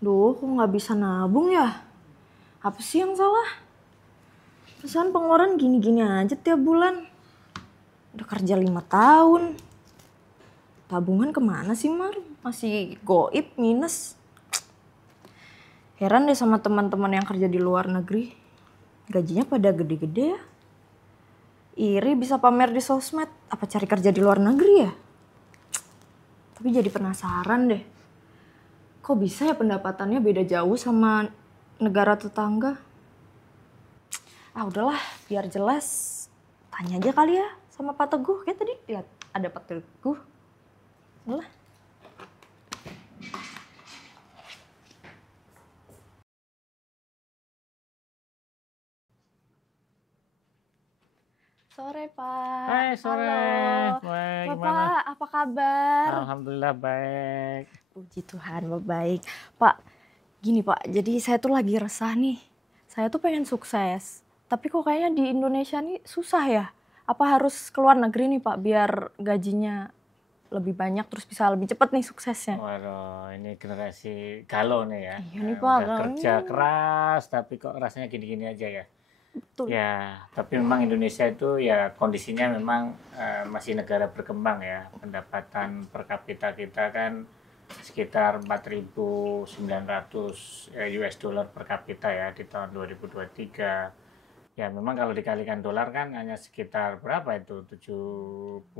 Duh, kok nggak bisa nabung ya? Apa sih yang salah? Pesan pengeluaran gini-gini aja tiap bulan. Udah kerja 5 tahun. Tabungan kemana sih, Mar? Masih goib minus. Heran deh sama teman-teman yang kerja di luar negeri. Gajinya pada gede-gede ya. Iri bisa pamer di sosmed. Apa cari kerja di luar negeri ya? Tapi jadi penasaran deh. Kok bisa ya pendapatannya beda jauh sama negara tetangga? Ah udahlah, biar jelas. Tanya aja kali ya sama Pak Teguh. Kayak tadi lihat ada Pak Teguh. Udah. Sore Pak. Hai sore, Halo. baik gimana? Bapak, apa kabar? Alhamdulillah baik. Puji Tuhan, baik. Pak, gini Pak, jadi saya tuh lagi resah nih. Saya tuh pengen sukses, tapi kok kayaknya di Indonesia nih susah ya? Apa harus keluar negeri nih Pak, biar gajinya lebih banyak terus bisa lebih cepet nih suksesnya? Waduh, ini generasi galau nih ya. Iya nih Pak, Udah kerja keras tapi kok rasanya gini-gini aja ya. betul. Ya, tapi memang Indonesia itu ya kondisinya memang masih negara berkembang ya. Pendapatan per kapita kita kan sekitar 4.900 US dollar per kapita ya di tahun 2023. Ya memang kalau dikalikan dolar kan hanya sekitar berapa itu 75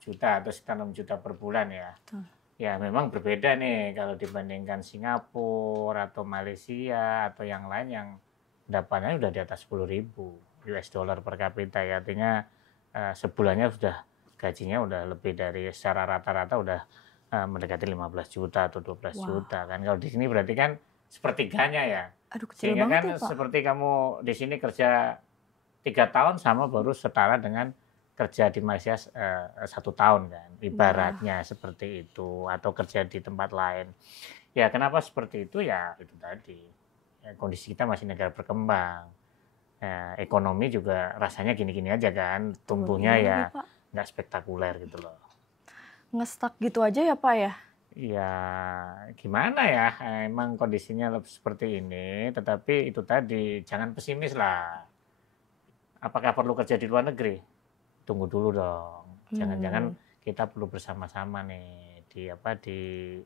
juta atau sekitar 6 juta per bulan ya. Betul. Ya memang berbeda nih kalau dibandingkan Singapura atau Malaysia atau yang lain yang pendapatnya udah di atas 10.000 US dollar per kapita ya. Artinya sebulannya sudah gajinya udah lebih dari secara rata-rata udah mendekati 15 juta atau 12 juta kan. Kalau di sini berarti kan sepertiganya ya. Aduh kecil Sehingga banget kan ya Pak. seperti kamu di sini kerja 3 tahun sama baru setara dengan kerja di Malaysia 1 tahun kan, ibaratnya seperti itu, atau kerja di tempat lain. Ya kenapa seperti itu ya itu tadi, ya, kondisi kita masih negara berkembang, ya, ekonomi juga rasanya gini-gini aja kan, tumbuhnya Iya ya lagi, Pak. nggak spektakuler gitu loh. Ngestak gitu aja ya Pak ya? Ya gimana ya, emang kondisinya seperti ini, tetapi itu tadi jangan pesimis lah. Apakah perlu kerja di luar negeri? Tunggu dulu dong. Jangan-jangan kita perlu bersama-sama nih di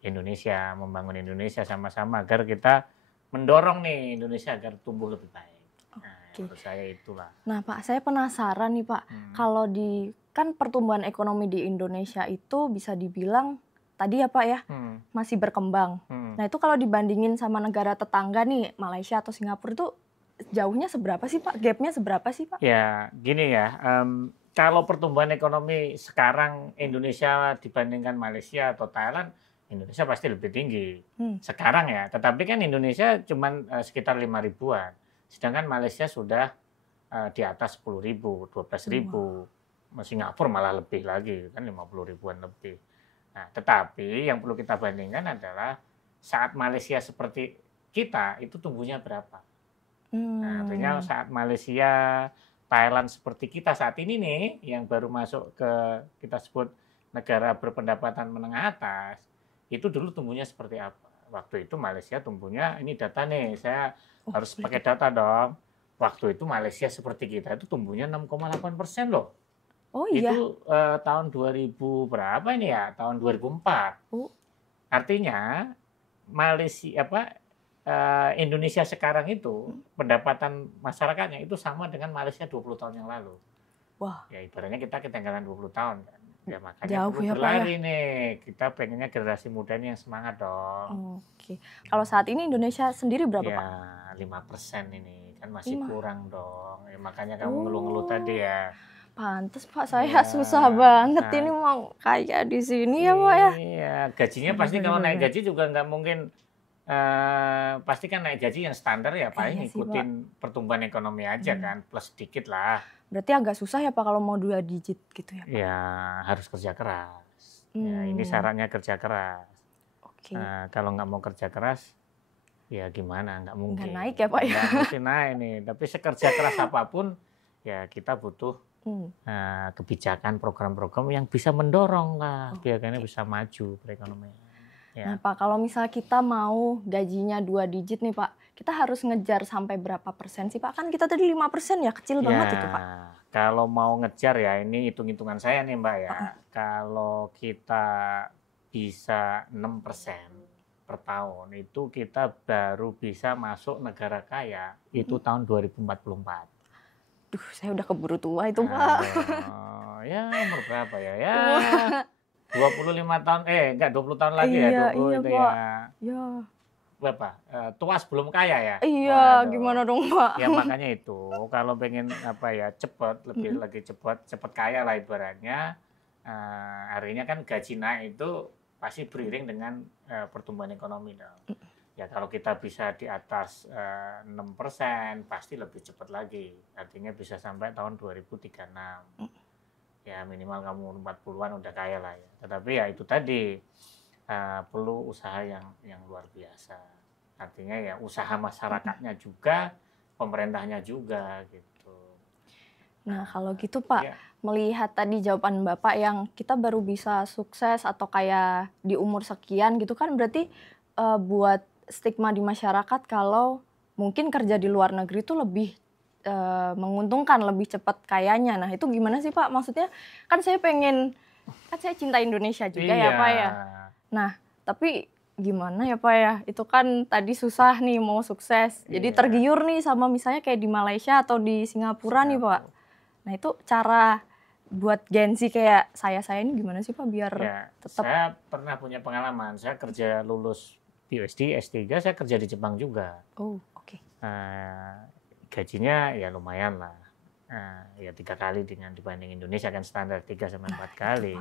Indonesia, membangun Indonesia sama-sama agar kita mendorong nih Indonesia agar tumbuh lebih baik. Nah, menurut saya itulah. Nah Pak, saya penasaran nih Pak, kalau kan pertumbuhan ekonomi di Indonesia itu bisa dibilang tadi ya Pak ya, masih berkembang. Nah itu kalau dibandingin sama negara tetangga nih, Malaysia atau Singapura itu jauhnya seberapa sih Pak? Gapnya seberapa sih Pak? Ya, gini ya, kalau pertumbuhan ekonomi sekarang Indonesia dibandingkan Malaysia atau Thailand, Indonesia pasti lebih tinggi. Sekarang ya, tetapi kan Indonesia cuma sekitar 5 ribuan. Sedangkan Malaysia sudah di atas 10.000, 12.000. Singapura malah lebih lagi, kan 50 ribuan lebih. Nah, tetapi yang perlu kita bandingkan adalah saat Malaysia seperti kita, itu tumbuhnya berapa? Nah, artinya saat Malaysia, Thailand seperti kita saat ini nih, yang baru masuk ke kita sebut negara berpendapatan menengah atas, itu dulu tumbuhnya seperti apa? Waktu itu Malaysia tumbuhnya, ini data nih, saya harus pakai data dong. Waktu itu Malaysia seperti kita itu tumbuhnya 6,8% loh. Oh iya. Itu tahun 2000 berapa ini ya? Tahun 2004. Artinya Malaysia Indonesia sekarang itu pendapatan masyarakatnya itu sama dengan Malaysia 20 tahun yang lalu. Wah. Ya ibaratnya kita ketinggalan 20 tahun kan. Ya makanya Jauh perlu ya, Pak, berlari nih. Kita pengennya generasi muda ini yang semangat dong. Oke. Kalau saat ini Indonesia sendiri berapa Ya Pak? 5% ini kan masih 5. kurang dong. Ya, makanya kamu ngeluh-ngeluh tadi ya. Pantes Pak, saya susah banget ini mau kayak di sini ya Pak ya. Iya, gajinya pasti kalau naik gaji juga nggak mungkin pasti kan naik gaji yang standar ya paling Iya sih, ngikutin pertumbuhan ekonomi aja kan, plus sedikit lah. Berarti agak susah ya Pak kalau mau 2 digit gitu ya Pak? Ya harus kerja keras. Ya, ini syaratnya kerja keras. Oke. Kalau nggak mau kerja keras, ya gimana? Nggak mungkin. Nggak naik ya Pak ya? Nggak mungkin naik nih. Tapi sekerja keras apapun, ya kita butuh kebijakan, program-program yang bisa mendorong lah, biar kayaknya bisa maju perekonomian. Ya. Nah Pak, kalau misalnya kita mau gajinya 2 digit nih Pak, kita harus ngejar sampai berapa persen sih Pak? Kan kita tadi 5% ya, kecil banget itu Pak. Kalau mau ngejar ya, ini hitung-hitungan saya nih Mbak ya. Kalau kita bisa 6% per tahun, itu kita baru bisa masuk negara kaya, itu tahun 2044. Duh, saya udah keburu tua itu Pak. Ya umur berapa ya? Ya Tua. 25 tahun, enggak 20 tahun lagi ya, Iya, 20 iya itu Pak. ya. Ya. Berapa? Tua sebelum kaya ya? Iya, Waduh. gimana dong Pak? Ya makanya itu, kalau pengen apa ya, cepat, lebih lagi cepat kaya lah ibaratnya, artinya kan gaji naik itu pasti beriring dengan pertumbuhan ekonomi dong. Ya kalau kita bisa di atas 6%, pasti lebih cepat lagi. Artinya bisa sampai tahun 2036. Ya minimal kamu 40-an udah kaya lah ya. Tetapi ya itu tadi, perlu usaha yang luar biasa. Artinya ya usaha masyarakatnya juga, pemerintahnya juga gitu. Nah kalau gitu Pak, Ya. melihat tadi jawaban Bapak yang kita baru bisa sukses atau kayak di umur sekian gitu kan berarti buat stigma di masyarakat kalau mungkin kerja di luar negeri itu lebih menguntungkan, lebih cepat kayanya. Nah itu gimana sih Pak? Maksudnya kan saya cinta Indonesia juga ya Pak ya. Nah tapi gimana ya Pak ya? Itu kan tadi susah nih mau sukses. Jadi tergiur nih sama misalnya kayak di Malaysia atau di Singapura nih Pak. Nah itu cara buat Gen Z kayak saya ini gimana sih Pak biar tetap? Saya pernah punya pengalaman, saya kerja lulus PhD, S3, saya kerja di Jepang juga. Oh, oke. Gajinya ya lumayan lah. Ya 3 kali dibanding Indonesia kan standar 3-4 kali.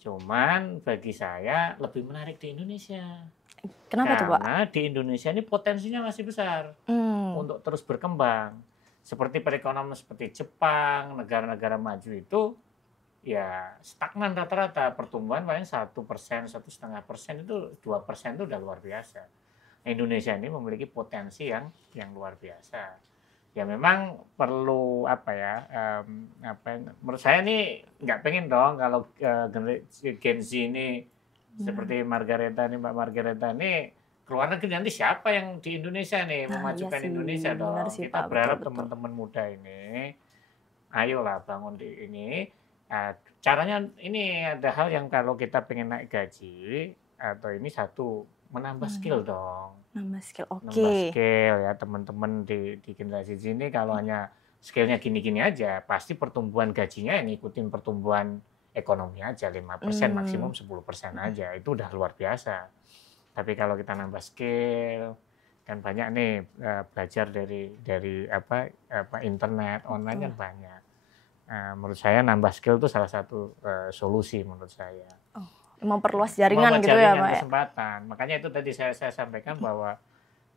Cuman bagi saya lebih menarik di Indonesia. Kenapa tuh Pak? Karena di Indonesia ini potensinya masih besar untuk terus berkembang. Seperti perekonomian seperti Jepang, negara-negara maju itu ya stagnan rata-rata, pertumbuhan paling 1%, 1,5%, itu 2% itu udah luar biasa. Indonesia ini memiliki potensi yang luar biasa. Ya memang perlu menurut saya nih nggak pengen dong kalau Gen Z ini seperti Mbak Margareta ini keluar negeri, nanti siapa yang di Indonesia nih memajukan Indonesia dong. Kita berharap teman-teman muda ini ayolah bangun di ini. Caranya ini ada hal yang kalau kita pengen naik gaji atau ini satu menambah skill dong. Nambah skill, oke. Nambah skill ya teman-teman di generasi sini kalau hanya skillnya gini-gini aja pasti pertumbuhan gajinya yang ngikutin pertumbuhan ekonomi aja 5%, maksimum 10% aja, itu udah luar biasa. Tapi kalau kita nambah skill kan banyak nih belajar dari internet online kan banyak. Menurut saya nambah skill itu salah satu solusi menurut saya. Memperluas jaringan gitu ya Pak. Kesempatan. Makanya itu tadi saya sampaikan bahwa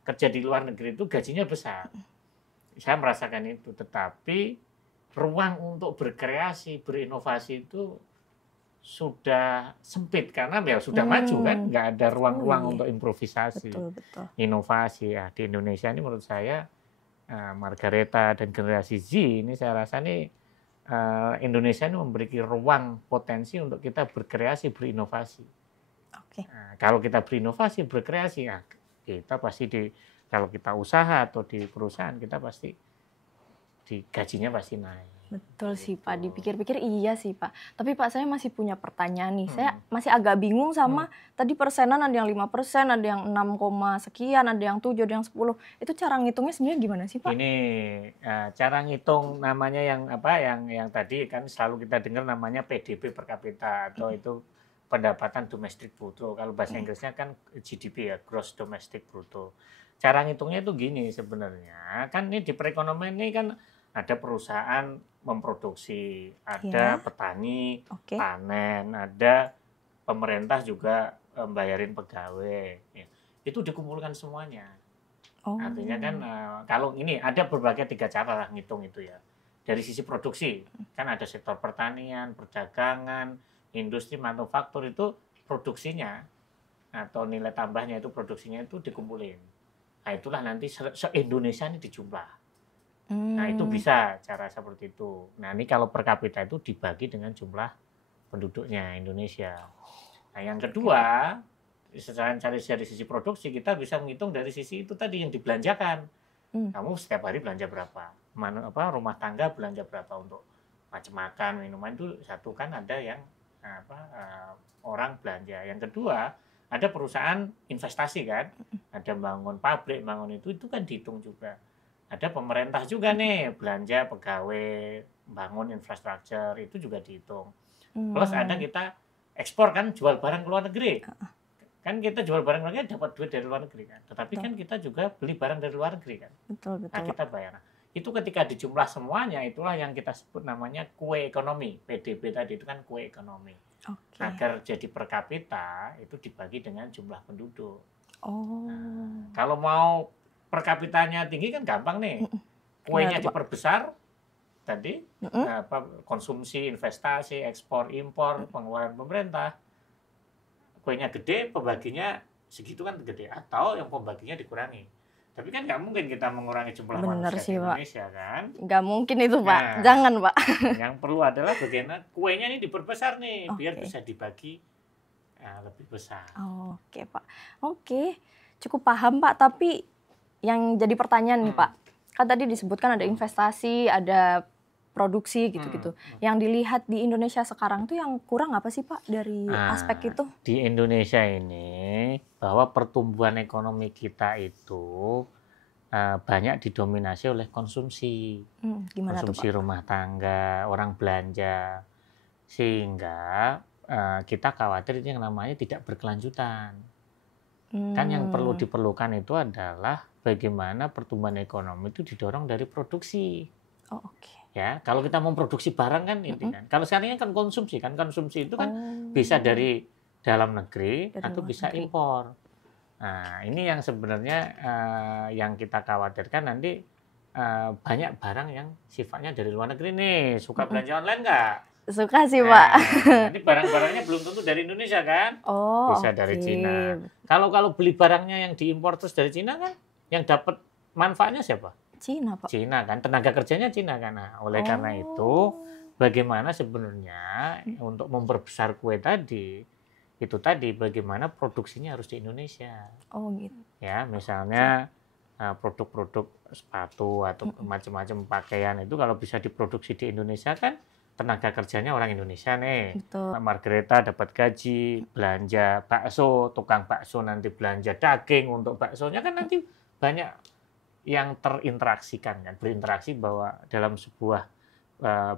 kerja di luar negeri itu gajinya besar. Saya merasakan itu, tetapi ruang untuk berkreasi, berinovasi itu sudah sempit karena ya sudah maju kan, nggak ada ruang-ruang untuk improvisasi, inovasi. Ya, di Indonesia ini menurut saya Margareta dan generasi Z ini saya rasa nih Indonesia ini memiliki ruang potensi untuk kita berkreasi, berinovasi. Nah, kalau kita berinovasi, berkreasi, ya kita pasti kalau kita usaha atau di perusahaan kita pasti gajinya pasti naik. Betul sih Pak, dipikir-pikir iya sih Pak. Tapi Pak saya masih punya pertanyaan nih, saya masih agak bingung sama tadi persenan ada yang 5%, ada yang 6, sekian, ada yang 7, ada yang 10. Itu cara ngitungnya sebenarnya gimana sih Pak? Ini cara ngitung namanya yang tadi kan selalu kita dengar namanya PDB per kapita atau itu pendapatan domestik bruto. Kalau bahasa Inggrisnya kan GDP ya, Gross Domestic Bruto. Cara ngitungnya itu gini sebenarnya, kan ini di perekonomian ini kan ada perusahaan memproduksi, ada petani panen, ada pemerintah juga bayarin pegawai. Ya. Itu dikumpulkan semuanya. Artinya kan kalau ini ada berbagai 3 cara lah ngitung itu ya. Dari sisi produksi, kan ada sektor pertanian, perdagangan, industri manufaktur itu produksinya atau nilai tambahnya itu produksinya itu dikumpulin. Nah itulah nanti se-Indonesia ini dijumlah. Nah itu bisa cara seperti itu. Nah ini kalau per kapita itu dibagi dengan jumlah penduduknya Indonesia. Nah yang kedua dari sisi produksi kita bisa menghitung dari sisi itu tadi yang dibelanjakan. Kamu setiap hari belanja berapa? Rumah tangga belanja berapa untuk macam makan, minuman itu satu kan ada yang orang belanja. Yang kedua, ada perusahaan investasi kan, ada bangun pabrik, bangun itu kan dihitung juga. Ada pemerintah juga nih belanja pegawai, bangun infrastruktur itu juga dihitung. Plus ada kita ekspor kan, jual barang ke luar negeri. Kan kita jual barang ke luar negeri dapat duit dari luar negeri kan. Tetapi kan kita juga beli barang dari luar negeri kan. Betul. Nah, kita bayar. Itu ketika dijumlah semuanya, itulah yang kita sebut namanya kue ekonomi. PDB tadi itu kan kue ekonomi. Agar jadi per kapita itu dibagi dengan jumlah penduduk. Nah, kalau mau per kapitanya tinggi kan gampang nih. Kuenya diperbesar tadi, konsumsi, investasi, ekspor, impor, pengeluaran pemerintah. Kuenya gede, pembaginya segitu kan gede. Atau yang pembaginya dikurangi. Tapi kan nggak mungkin kita mengurangi jumlah manusia di Indonesia, kan? Nggak mungkin itu, Pak. Nah, jangan, Pak. Yang perlu adalah bagaimana kuenya ini diperbesar nih, biar bisa dibagi lebih besar. Oke, Pak. Oke, cukup paham, Pak. Tapi yang jadi pertanyaan nih, Pak. Kan tadi disebutkan ada investasi, ada produksi gitu-gitu. Yang dilihat di Indonesia sekarang tuh yang kurang apa sih, Pak, dari aspek itu? Di Indonesia ini bahwa pertumbuhan ekonomi kita itu banyak didominasi oleh konsumsi. Gimana konsumsi tuh, Pak? Rumah tangga, orang belanja. Sehingga kita khawatir itu yang namanya tidak berkelanjutan. Kan yang perlu diperlukan itu adalah bagaimana pertumbuhan ekonomi itu didorong dari produksi. Ya, kalau kita memproduksi barang kan ini kan. Kalau sekarang kan konsumsi itu kan bisa dari dalam negeri atau bisa impor. Nah, ini yang sebenarnya yang kita khawatirkan nanti banyak barang yang sifatnya dari luar negeri nih. Suka belanja online nggak? Suka sih, Pak. Nanti barang-barangnya belum tentu dari Indonesia kan? Bisa dari Cina. Kalau beli barangnya yang diimpor terus dari Cina kan, yang dapat manfaatnya siapa? Cina, Pak. Cina kan, tenaga kerjanya Cina kan. Nah, oleh karena itu, bagaimana sebenarnya untuk memperbesar kue tadi, itu tadi bagaimana produksinya harus di Indonesia. Gitu. Ya, misalnya produk-produk sepatu atau macam-macam pakaian itu kalau bisa diproduksi di Indonesia kan, tenaga kerjanya orang Indonesia nih. Betul. Margareta dapat gaji, belanja bakso, tukang bakso nanti belanja daging untuk baksonya kan nanti banyak yang terinteraksikan kan, berinteraksi bahwa dalam sebuah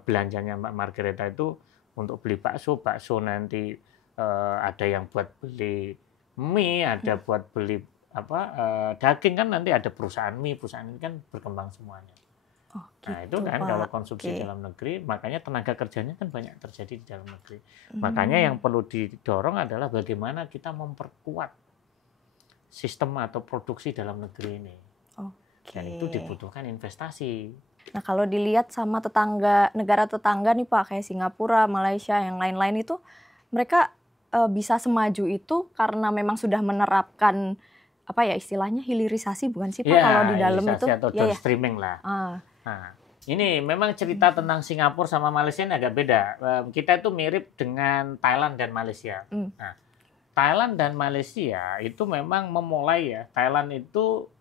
belanjanya Mbak Margareta itu untuk beli bakso nanti ada yang buat beli mie, ada buat beli daging kan nanti ada perusahaan mie, perusahaan ini kan berkembang semuanya. Nah itu kan Pak. Kalau konsumsi dalam negeri, makanya tenaga kerjanya kan banyak terjadi di dalam negeri. Makanya yang perlu didorong adalah bagaimana kita memperkuat sistem atau produksi dalam negeri ini. Dan itu dibutuhkan investasi. Nah kalau dilihat sama negara tetangga nih Pak, kayak Singapura, Malaysia, yang lain-lain itu, mereka bisa semaju itu karena memang sudah menerapkan apa ya istilahnya hilirisasi bukan sih Pak kalau di dalam itu? Atau downstreaming lah. Nah, ini memang cerita tentang Singapura sama Malaysia ini agak beda. Kita itu mirip dengan Thailand dan Malaysia. Nah, Thailand dan Malaysia itu memang memulai ya. Thailand itu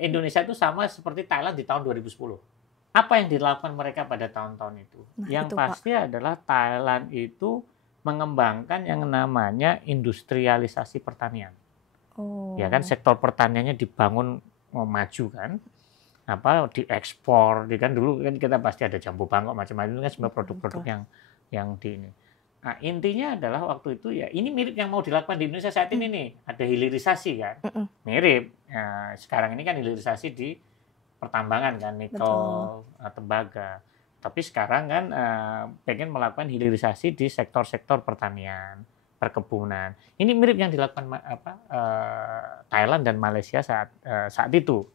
Indonesia itu sama seperti Thailand di tahun 2010. Apa yang dilakukan mereka pada tahun-tahun itu? Yang itu, pasti Pak. Adalah Thailand itu mengembangkan yang namanya industrialisasi pertanian. Ya kan sektor pertaniannya dibangun maju kan. Diekspor, kan dulu kan kita pasti ada jambu bangkok macam-macam itu kan semua produk-produk yang di ini. Nah, intinya adalah waktu itu ya ini mirip yang mau dilakukan di Indonesia saat ini nih, ada hilirisasi kan. Mirip. Nah, sekarang ini kan hilirisasi di pertambangan kan, nikel, tembaga. Tapi sekarang kan pengen melakukan hilirisasi di sektor-sektor pertanian, perkebunan. Ini mirip yang dilakukan Thailand dan Malaysia saat itu.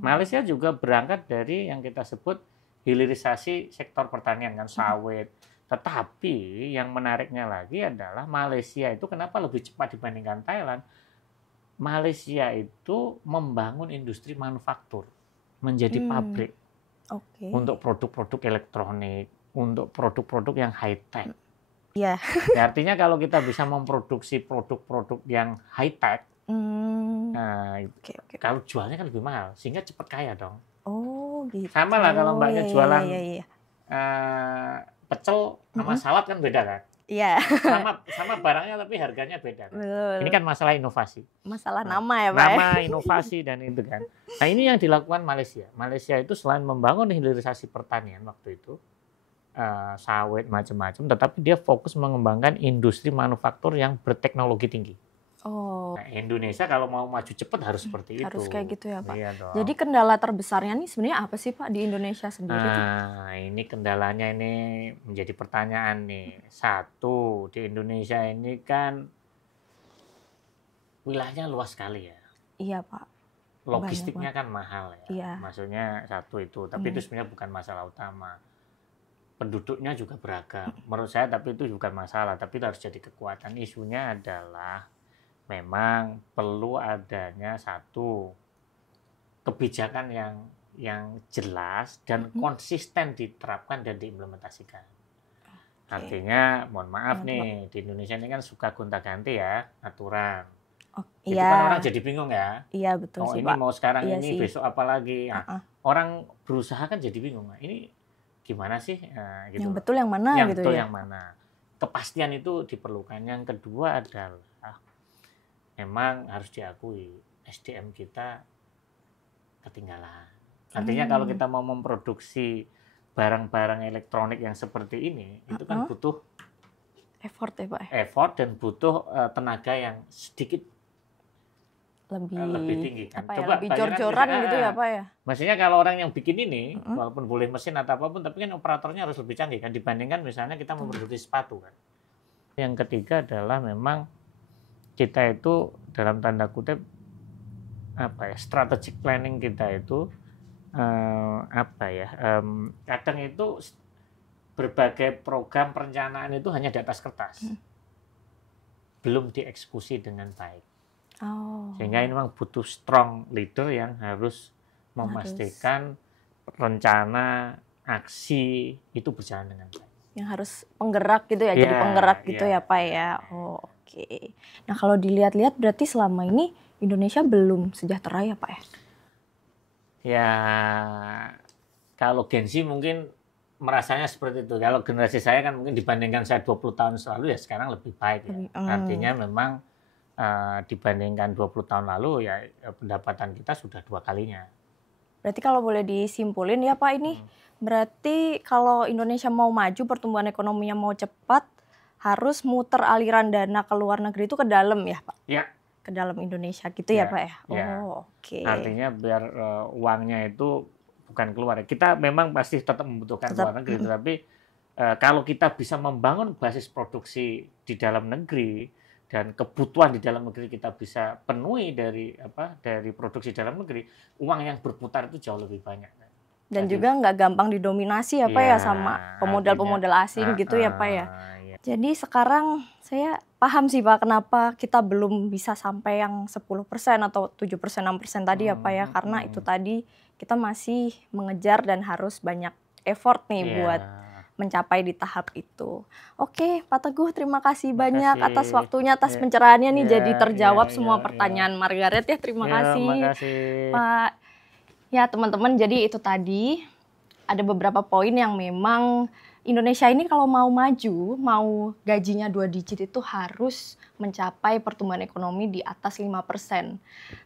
Malaysia juga berangkat dari yang kita sebut hilirisasi sektor pertanian kan, sawit. Tetapi yang menariknya lagi adalah Malaysia itu kenapa lebih cepat dibandingkan Thailand? Malaysia itu membangun industri manufaktur, menjadi pabrik untuk produk-produk elektronik, untuk produk-produk yang high tech. Iya. Ya, artinya kalau kita bisa memproduksi produk-produk yang high tech, nah, Oke. kalau jualnya kan lebih mahal, sehingga cepat kaya dong. Oh gitu. Sama lah kalau mbaknya jualan Iya. pecel sama salad kan beda kan? Iya. Sama barangnya tapi harganya beda kan? Betul. Ini kan masalah inovasi. Masalah nama ya Pak. Nama, inovasi dan itu kan. Nah ini yang dilakukan Malaysia. Malaysia itu selain membangun hilirisasi pertanian waktu itu, sawit macam-macam, tetapi dia fokus mengembangkan industri manufaktur yang berteknologi tinggi. Oh. Nah, Indonesia kalau mau maju cepat harus seperti itu. Harus kayak gitu ya Pak. Iya dong. Jadi kendala terbesarnya nih sebenarnya apa sih Pak di Indonesia sendiri? Nah, ini kendalanya ini menjadi pertanyaan nih. Satu, di Indonesia ini kan wilayahnya luas sekali ya. Iya Pak. Logistiknya kan mahal ya. Iya. Maksudnya satu itu, tapi itu sebenarnya bukan masalah utama. Penduduknya juga beragam. Menurut saya tapi itu bukan masalah, tapi itu harus jadi kekuatan. Isunya adalah memang perlu adanya satu kebijakan yang jelas dan konsisten diterapkan dan diimplementasikan. Artinya, mohon maaf nih, di Indonesia ini kan suka gonta-ganti ya aturan. Itu kan orang jadi bingung ya. Iya betul sih ini Pak. mau sekarang Iya ini sih. besok apa lagi. Nah, orang berusaha kan jadi bingung. Nah, ini gimana sih? Nah, gitu. Yang betul yang mana Yang gitu betul ya? yang mana? Kepastian itu diperlukan. Yang kedua adalah memang harus diakui SDM kita ketinggalan. Artinya kalau kita mau memproduksi barang-barang elektronik yang seperti ini, itu kan butuh effort ya Pak. Effort dan butuh tenaga yang sedikit lebih tinggi kan. Apa ya, lebih jor-joran gitu ya Pak ya. Maksudnya kalau orang yang bikin ini, walaupun boleh mesin atau apapun, tapi kan operatornya harus lebih canggih kan dibandingkan misalnya kita memproduksi sepatu kan. Yang ketiga adalah memang kita itu dalam tanda kutip strategic planning kita itu kadang itu berbagai program perencanaan itu hanya di atas kertas, belum dieksekusi dengan baik. Sehingga ini memang butuh strong leader yang harus memastikan rencana aksi itu berjalan dengan baik. Yang harus penggerak gitu ya, jadi penggerak gitu ya Pak ya. Oke. Nah kalau dilihat-lihat berarti selama ini Indonesia belum sejahtera ya Pak ya? Ya kalau Gen Z mungkin merasanya seperti itu. Kalau generasi saya kan mungkin dibandingkan saya 20 tahun lalu ya sekarang lebih baik ya. Artinya memang dibandingkan 20 tahun lalu ya pendapatan kita sudah 2 kalinya. Berarti kalau boleh disimpulin ya Pak ini, berarti kalau Indonesia mau maju, pertumbuhan ekonominya mau cepat, harus muter aliran dana ke luar negeri itu ke dalam ya Pak? Ya. Ke dalam Indonesia gitu ya Pak ya? Oke. Artinya biar uangnya itu bukan keluar. Kita memang pasti tetap membutuhkan luar negeri, tetapi kalau kita bisa membangun basis produksi di dalam negeri dan kebutuhan di dalam negeri kita bisa penuhi dari produksi dalam negeri, uang yang berputar itu jauh lebih banyak. Dan juga nggak gampang didominasi ya Pak ya sama pemodal-pemodal asing gitu ya Pak ya. Jadi sekarang saya paham sih Pak kenapa kita belum bisa sampai yang 10% atau 7%, 6% tadi ya Pak ya. Karena itu tadi kita masih mengejar dan harus banyak effort nih buat mencapai di tahap itu. Oke Pak Teguh, terima kasih banyak atas waktunya, atas pencerahannya nih. Jadi terjawab semua pertanyaan Margaret ya. Terima kasih Pak. Ya teman-teman, jadi itu tadi ada beberapa poin yang memang Indonesia ini kalau mau maju, mau gajinya 2 digit itu harus mencapai pertumbuhan ekonomi di atas 5%.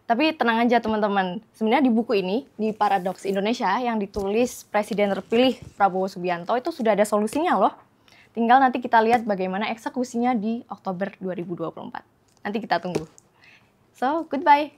Tapi tenang aja teman-teman, sebenarnya di buku ini, di Paradoks Indonesia yang ditulis Presiden terpilih Prabowo Subianto itu sudah ada solusinya loh. Tinggal nanti kita lihat bagaimana eksekusinya di Oktober 2024. Nanti kita tunggu. So, goodbye.